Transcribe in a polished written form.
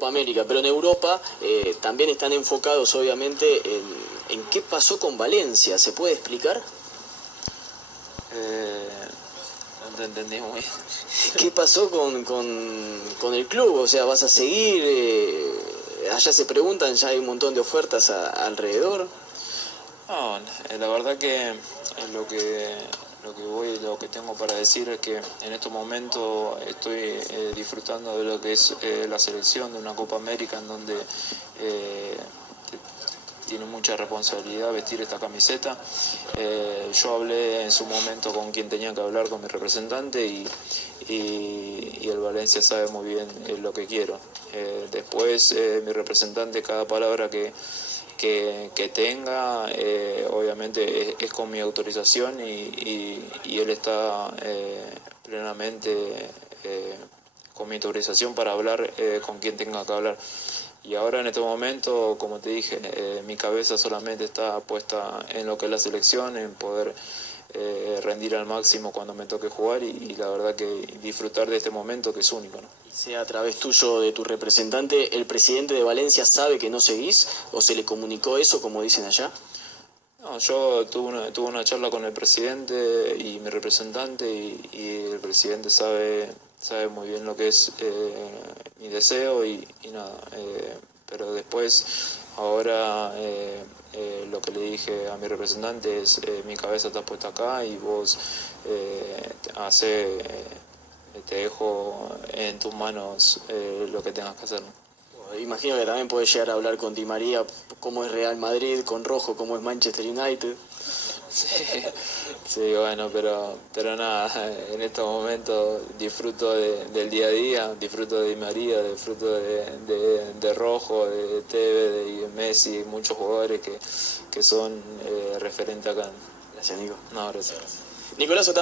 Copa América, pero en Europa también están enfocados obviamente en qué pasó con Valencia. ¿Se puede explicar? No te entendí muy bien. ¿Qué pasó con el club? O sea, ¿vas a seguir? Allá se preguntan, ya hay un montón de ofertas alrededor. No, la verdad que lo que tengo para decir es que en estos momentos estoy disfrutando de lo que es la selección de una Copa América en donde tiene mucha responsabilidad vestir esta camiseta. Yo hablé en su momento con quien tenía que hablar, con mi representante, y el Valencia sabe muy bien lo que quiero. Después mi representante, cada palabra que tenga, obviamente es con mi autorización y él está plenamente con mi autorización para hablar con quien tenga que hablar. Y ahora en este momento, como te dije, mi cabeza solamente está puesta en lo que es la selección, en poder rendir al máximo cuando me toque jugar y la verdad que disfrutar de este momento que es único, ¿no? Sea a través tuyo, de tu representante, ¿el presidente de Valencia sabe que no seguís o se le comunicó eso, como dicen allá? No, yo tuve una charla con el presidente y mi representante y el presidente sabe muy bien lo que es mi deseo y nada. Pero después, ahora lo que le dije a mi representante es mi cabeza está puesta acá y vos te dejo en tus manos lo que tengas que hacer, ¿no? Imagino que también podés llegar a hablar con Di María, cómo es Real Madrid, con Rojo, cómo es Manchester United. Sí, bueno, pero nada, en estos momentos disfruto del día a día, disfruto de Di María, disfruto de Rojo, de Tevez, de Messi, muchos jugadores que son referentes acá. Gracias, Nico. No, gracias. Nicolás